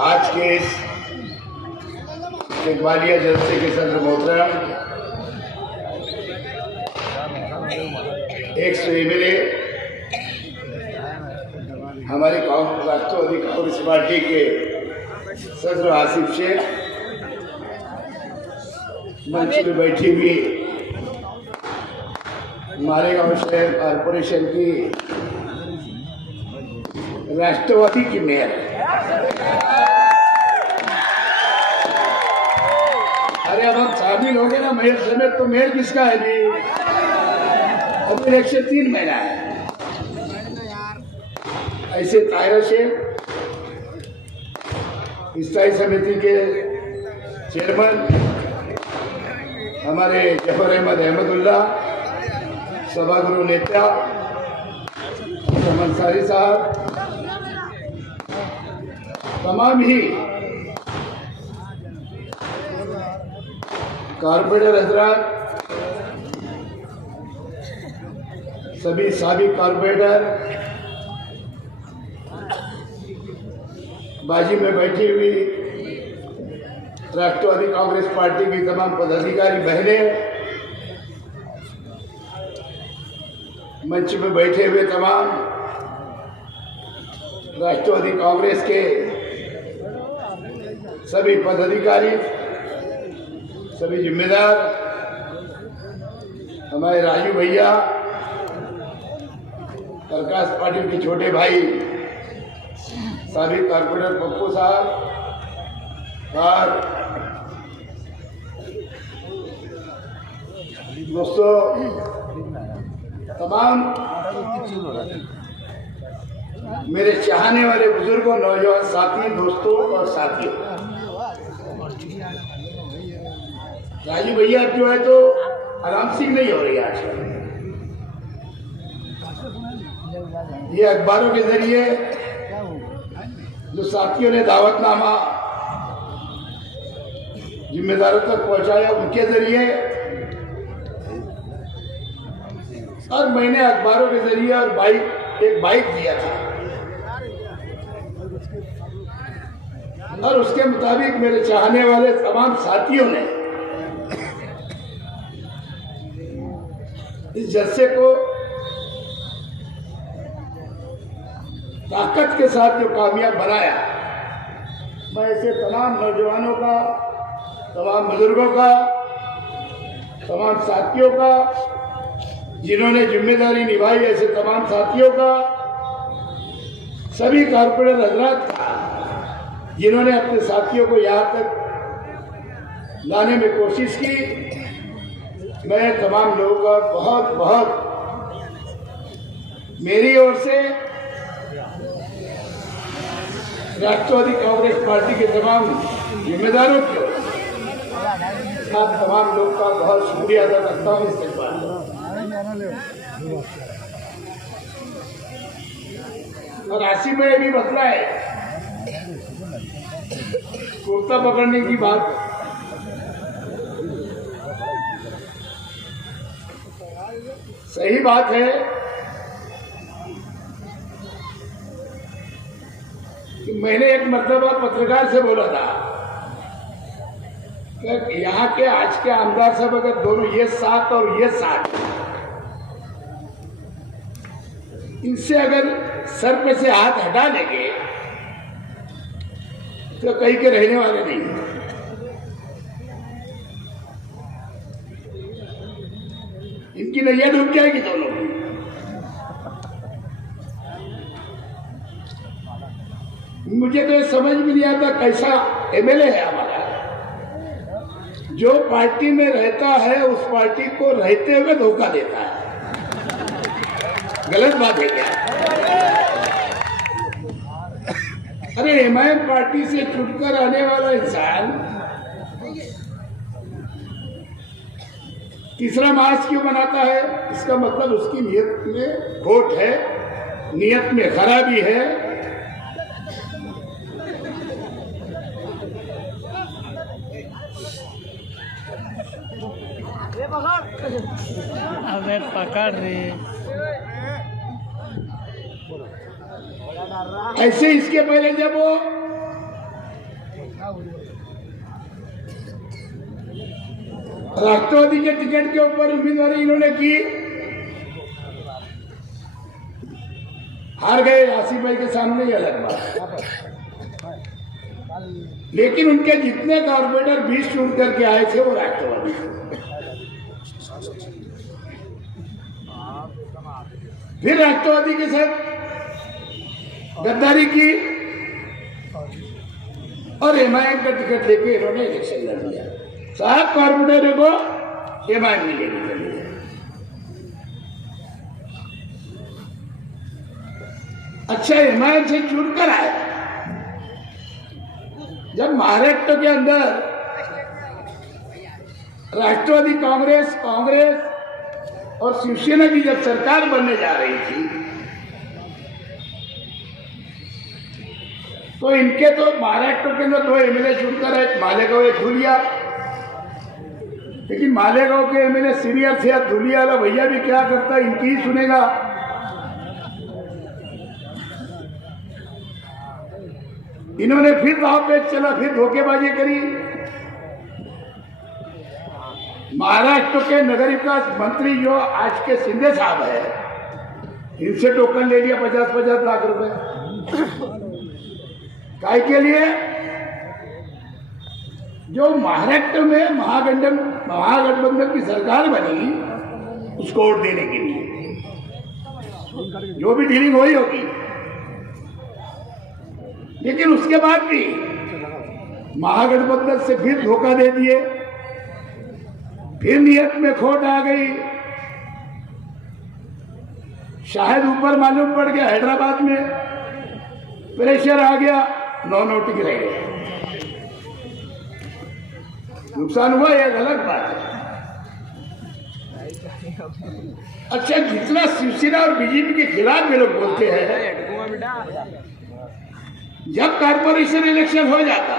आज के इस इकबालिया जलसे के सदर मोहतरम 100 MLA हमारी राष्ट्रवादी कांग्रेस पार्टी के सदर आसिफ शेख, मंच में बैठी हुई मालेगांव शहर कॉरपोरेशन की राष्ट्रवादी की मेयर, अरे अब हम शामिल हो गए ना मेयर समेत, तो मेयर किसका है जी? अभी 103 महिला है। ऐसे तायरा शेख स्थायी समिति के चेयरमैन, हमारे जफर अहमद अहमदुल्ला सभागृह नेता अंसारी साहब, तमाम ही कारपोरेटर हजरात, सभी साबिक कारपोरेटर, बाजी में बैठी हुई राष्ट्रवादी कांग्रेस पार्टी की तमाम पदाधिकारी बहनें, मंच में बैठे हुए तमाम राष्ट्रवादी कांग्रेस के सभी पदाधिकारी, सभी जिम्मेदार, हमारे राजू भैया, प्रकाश पाटिल के छोटे भाई, साबिक कारपोरेटर पप्पू साहब और दोस्तों, तमाम मेरे चाहने वाले बुजुर्गों, नौजवान साथी, दोस्तों और साथियों, राजू भैया जो है तो आराम से नहीं हो रही है आजकल। ये अखबारों के जरिए जो साथियों ने दावतनामा जिम्मेदारों तक पहुंचाया, उनके जरिए, और मैंने अखबारों के जरिए और एक बाइक दिया था, और उसके मुताबिक मेरे चाहने वाले तमाम साथियों ने इस जलसे को ताकत के साथ जो कामयाब बनाया, मैं ऐसे तमाम नौजवानों का, तमाम बुजुर्गों का, तमाम साथियों का जिन्होंने जिम्मेदारी निभाई, ऐसे तमाम साथियों का, सभी कारपोरेटर हजरात का जिन्होंने अपने साथियों को यहाँ तक लाने में कोशिश की, मैं तमाम लोगों का बहुत बहुत मेरी ओर से, राष्ट्रवादी कांग्रेस पार्टी के तमाम जिम्मेदारों की ओर से, तमाम लोगों का बहुत शुक्रिया अदा करता हूँ। इस्तेमाल और आसिफ में भी बतला है, कुर्ता पकड़ने की बात, सही बात है कि मैंने एक मरतबा पत्रकार से बोला था कि यहाँ के आज के आमदार साहब अगर दोनों ये साथ और ये साथ, इनसे अगर सर पे से हाथ हटा लेंगे तो कहीं के रहने वाले नहीं। इनकी नैया डूब जाएगी दोनों की। मुझे तो ये समझ भी नहीं आता कैसा MLA है हमारा, जो पार्टी में रहता है उस पार्टी को रहते हुए धोखा देता है। गलत बात है क्या? अरे MIM पार्टी से छुटकर आने वाला इंसान तीसरा मार्च क्यों मनाता है? इसका मतलब उसकी नीयत में खोट है, नीयत में खराबी है। अबे पकड़ रही। ऐसे इसके पहले जब वो राष्ट्रवादी के टिकट के ऊपर उम्मीदवारी इन्होंने की, हार गए आसिफ भाई के सामने, ही अलग बात। लेकिन उनके जितने कॉर्पोरेटर 20 चुन करके आए थे वो राष्ट्रवादी थे। फिर राष्ट्रवादी के साथ गद्दारी की और एमआईएम का टिकट लेके इन्होंने इलेक्शन लड़ लिया। 7 कॉर्पोरेटरों को एमआईएम ने लेके चल लिया। अच्छा, एमआईएम से चुनकर आए। जब महाराष्ट्र के अंदर राष्ट्रवादी कांग्रेस और शिवसेना की जब सरकार बनने जा रही थी, तो इनके तो महाराष्ट्र के अंदर 2 एमएलए चुनकर आए, मालेगांव एक धुलिया। लेकिन मालेगांव के एमएलए सीनियर थे, धुलिया वाला भैया भी क्या करता इनकी ही सुनेगा। इन्होंने फिर दाव पेच चला, फिर धोखेबाजी करी। महाराष्ट्र के नगर विकास मंत्री जो आज के शिंदे साहब है, इनसे टोकन ले लिया 50-50 लाख रुपए। काय के लिए? जो महाराष्ट्र में महागठबंधन की सरकार बनी, उसको वोट देने के लिए जो भी डीलिंग हुई होगी। लेकिन उसके बाद भी महागठबंधन से फिर धोखा दे दिए, फिर नियत में खोट आ गई। शायद ऊपर मालूम पड़ गया, हैदराबाद में प्रेशर आ गया, नॉन-वोटिंग रह गए। नुकसान हुआ, यह गलत बात है। अच्छा, जितना शिवसेना और बीजेपी के खिलाफ ये लोग बोलते हैं, जब कॉर्पोरेशन इलेक्शन हो जाता,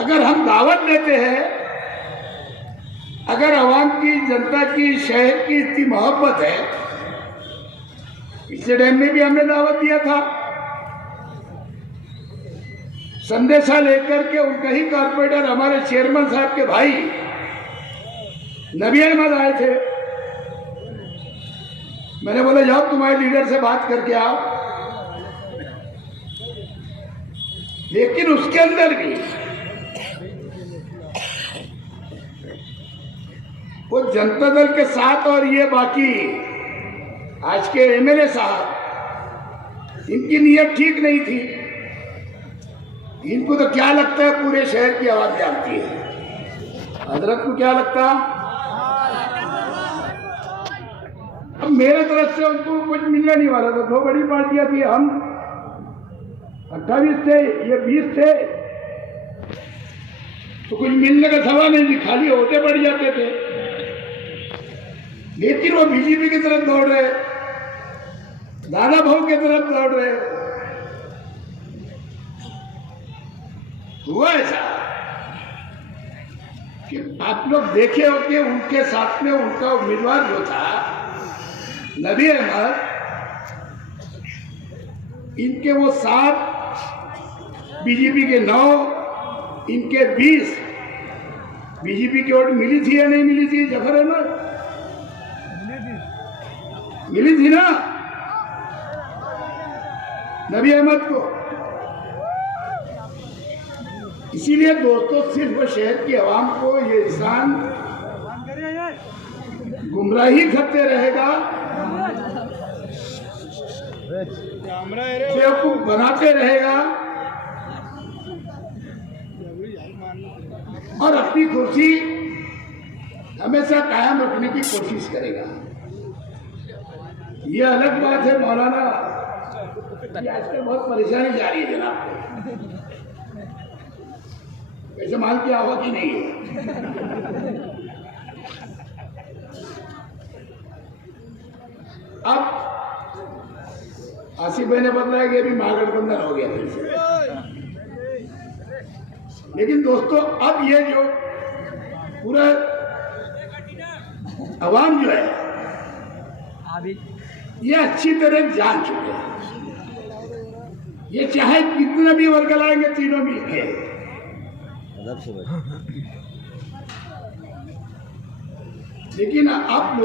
अगर हम दावत देते हैं, अगर आवाम की, जनता की, शहर की इतनी मोहब्बत है, पिछले टाइम में भी हमने दावत दिया था, संदेशा लेकर के उनका ही कॉर्पोरेटर हमारे चेयरमैन साहब के भाई नबी अहमद आए थे। मैंने बोला जाओ तुम्हारे लीडर से बात करके आओ। लेकिन उसके अंदर भी वो जनता दल के साथ और ये बाकी आज के एमएलए साहब, इनकी नीयत ठीक नहीं थी। इनको तो क्या लगता है पूरे शहर की आवाज जानती है। हजरत को क्या लगता? अब मेरे तरफ से उनको कुछ मिलने नहीं वाला था। 2 बड़ी पार्टियां थी, हम 28 थे, ये 20 थे, तो कुछ मिलने का सवाल नहीं थी, खाली होते बढ़ जाते थे। लेकिन वो बीजेपी की तरफ दौड़ रहे, दादा भाऊ की तरफ दौड़ रहे। हुआ ऐसा कि आप लोग देखे हो कि उनके साथ में उनका उम्मीदवार जो था नबी अहमद, इनके वो 7, बीजेपी के 9, इनके 20। बीजेपी की वोट मिली थी या नहीं मिली थी? जफर अहमद मिली थी ना नबी अहमद को। इसीलिए दोस्तों, सिर्फ शहर की आवाम को ये इंसान गुमराही करते रहेगा, बेवकूफ बनाते रहेगा और अपनी कुर्सी हमेशा कायम रखने की कोशिश करेगा। ये अलग बात है मौलाना, आजकल बहुत परेशानी जा रही है जनाब। ऐसे माल की आवक ही नहीं है। अब आसिफ भाई ने बताया कि अभी महागठबंधन हो गया फिर से। लेकिन दोस्तों, अब ये जो पूरा अवाम जो है, ये अच्छी तरह जान चुके हैं ये चाहे कितना भी वर्ग लाएंगे तीनों मिलके। लेकिन आप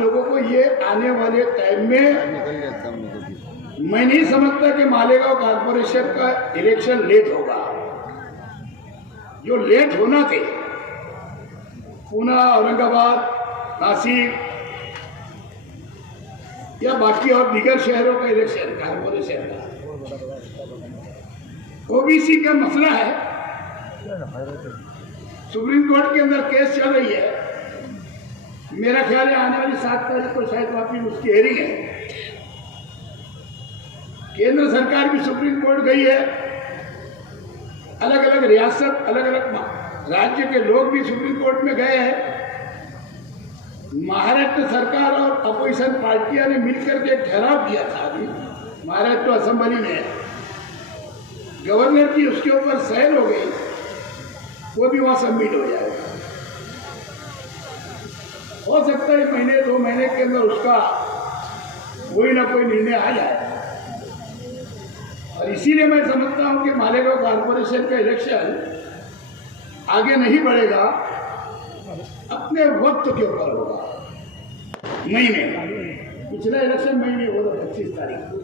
लोगों को ये आने वाले टाइम में मैं नहीं समझता कि मालेगांव कॉर्पोरेशन का इलेक्शन लेट होगा। जो लेट होना थे पुणे, औरंगाबाद, नासिक या बाकी और दीगर शहरों का इलेक्शन कॉर्पोरेशन का ओबीसी का मसला है। सुप्रीम कोर्ट के अंदर केस चल रही है। मेरा ख्याल है आने वाली 7 तारीख को शायद वापिस उसकी हेयरिंग है। केंद्र सरकार भी सुप्रीम कोर्ट गई है। अलग अलग रियासत, अलग अलग राज्य के लोग भी सुप्रीम कोर्ट में गए हैं। महाराष्ट्र सरकार और अपोजिशन पार्टियां ने मिलकर के ठहराव किया था अभी महाराष्ट्र असेंबली में। गवर्नर की उसके ऊपर सहल हो गई, वो भी वहां सबमिट हो जाएगा। हो सकता है महीने 2 महीने के अंदर उसका कोई ना कोई निर्णय आ जाए। और इसीलिए मैं समझता हूं कि मालेगांव कॉर्पोरेशन का इलेक्शन आगे नहीं बढ़ेगा, अपने वक्त के ऊपर होगा। मई में पिछला इलेक्शन मई में होगा 25 तारीख को।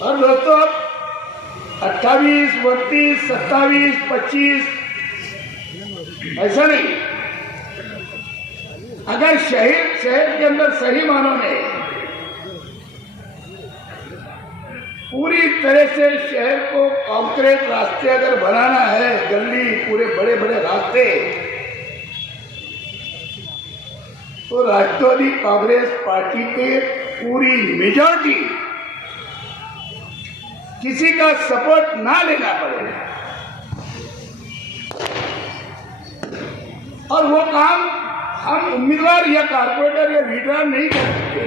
और दोस्तों 28, 32, 27, 25 ऐसा नहीं। अगर शहर के अंदर सही मानों में पूरी तरह से शहर को कंक्रीट रास्ते अगर बनाना है, गली पूरे बड़े बड़े रास्ते, तो राष्ट्रवादी कांग्रेस पार्टी के पूरी मेजॉरिटी किसी का सपोर्ट ना लेना पड़ेगा। और वो काम हम उम्मीदवार या कारपोरेटर या लीडर नहीं कर सकते,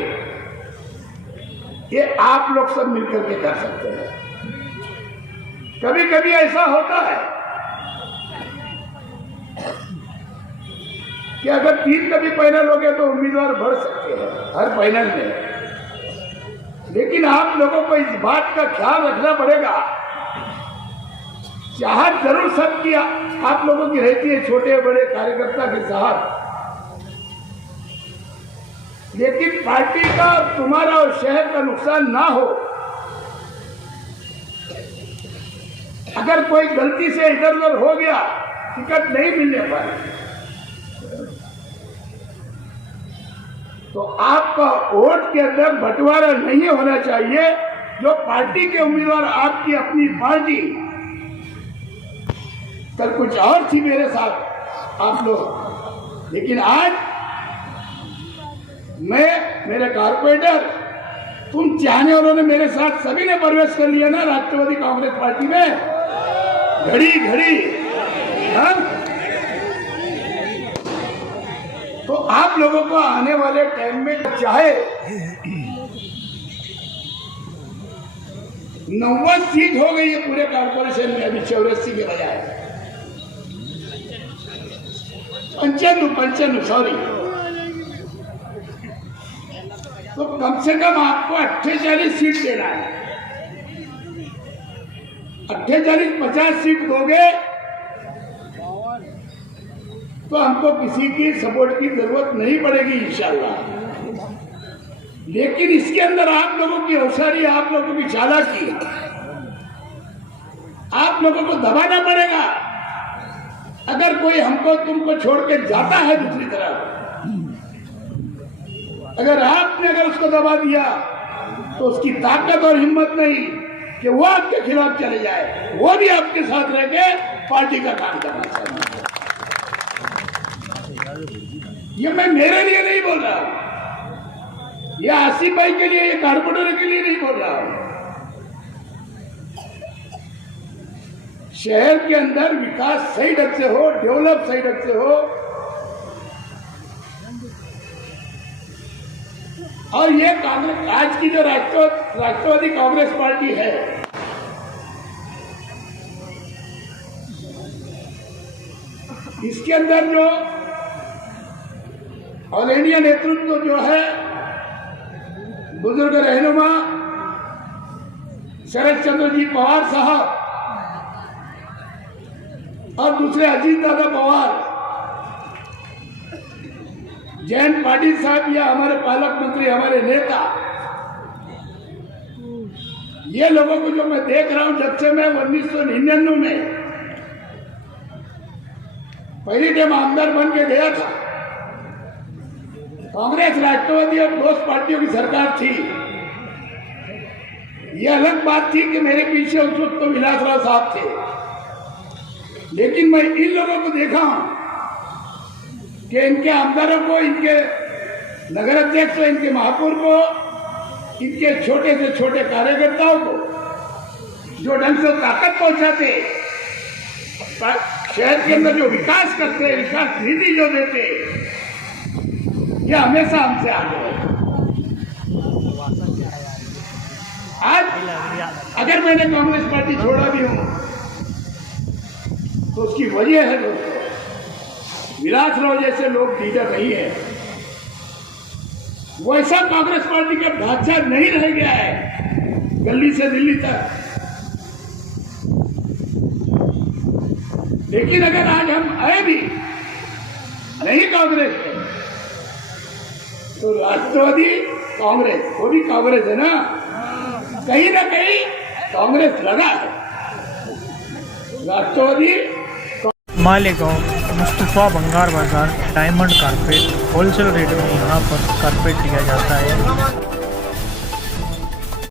ये आप लोग सब मिलकर के कर सकते हैं। कभी कभी ऐसा होता है कि अगर 3 कभी पैनल हो गए तो उम्मीदवार बढ़ सकते हैं हर पैनल में। लेकिन आप लोगों को इस बात का ख्याल रखना पड़ेगा, चाहत जरूर सबकी आप लोगों की रहती है छोटे बड़े कार्यकर्ता के साथ, लेकिन पार्टी का, तुम्हारा और शहर का नुकसान ना हो। अगर कोई गलती से इधर उधर हो गया, टिकट नहीं मिलने पर, तो आपका वोट के अंदर बंटवारा नहीं होना चाहिए। जो पार्टी के उम्मीदवार आपकी अपनी पार्टी, कल कुछ और थी मेरे साथ आप लोग, लेकिन आज मैं, मेरे कारपोरेटर, तुम चाहने वालों ने मेरे साथ सभी ने प्रवेश कर लिया ना राष्ट्रवादी कांग्रेस पार्टी में, घड़ी घड़ी। हाँ? तो आप लोगों को आने वाले टाइम में चाहे 90 सीट हो गई है पूरे कारपोरेशन में, अभी 84 के बजाय 95 सॉरी। तो कम से कम आपको 48 सीट देना है। 48, 50 सीट दोगे तो हमको किसी की सपोर्ट की जरूरत नहीं पड़ेगी इंशाल्लाह। लेकिन इसके अंदर आप लोगों की होशियारी, आप लोगों की चालाकी, आप लोगों को दबाना पड़ेगा। अगर कोई हमको तुमको छोड़ के जाता है दूसरी तरफ, अगर आपने उसको दबा दिया तो उसकी ताकत और हिम्मत नहीं कि वो आपके खिलाफ चले जाए, वो भी आपके साथ रह के पार्टी का काम करना चाहिए। ये मैं मेरे लिए नहीं बोल रहा हूं, ये आसिफ भाई के लिए, ये कारपोरेटर के लिए नहीं बोल रहा हूं। शहर के अंदर विकास सही ढंग से हो, डेवलप सही ढंग से हो, और ये कांग्रेस आज की जो राष्ट्रवादी कांग्रेस पार्टी है, इसके अंदर जो ऑल इंडिया नेतृत्व जो है बुजुर्ग रहनुमा शरद चंद्र जी पवार साहब और दूसरे अजीत दादा पवार, जयंत पाटिल साहब या हमारे पालक मंत्री, हमारे नेता, ये लोगों को जो मैं देख रहा हूं जब से मैं 1999 में पहली टाइम आमदार बन के गया था, कांग्रेस राष्ट्रवादी और दोस्त पार्टियों की सरकार थी। यह अलग बात थी कि मेरे पीछे उस वक्त तो विलासराव साहब थे, लेकिन मैं इन लोगों को देखा हूं कि इनके आमदारों को, इनके नगर अध्यक्ष को, इनके महापौर को, इनके छोटे से छोटे कार्यकर्ताओं को जो ढंग से ताकत पहुंचाते, शहर के अंदर जो विकास करते, विकास निधि जो देते, ये हमेशा हमसे आगे है। आज अगर मैंने कांग्रेस पार्टी छोड़ा भी हूं तो उसकी वजह है दोस्तों, विलासराव जैसे लोग लीडर नहीं है, वैसा कांग्रेस पार्टी का ढांचा नहीं रह गया है गली से दिल्ली तक। लेकिन अगर आज हम आए भी नहीं कांग्रेस में, तो राष्ट्रवादी कांग्रेस, वो भी कांग्रेस है ना कहीं कांग्रेस लगा है। राष्ट्रवादी मालेगांव मुस्तफा बंगार बाजार डायमंड कारपेट होलसेल रेट में यहाँ पर कारपेट दिया जाता है।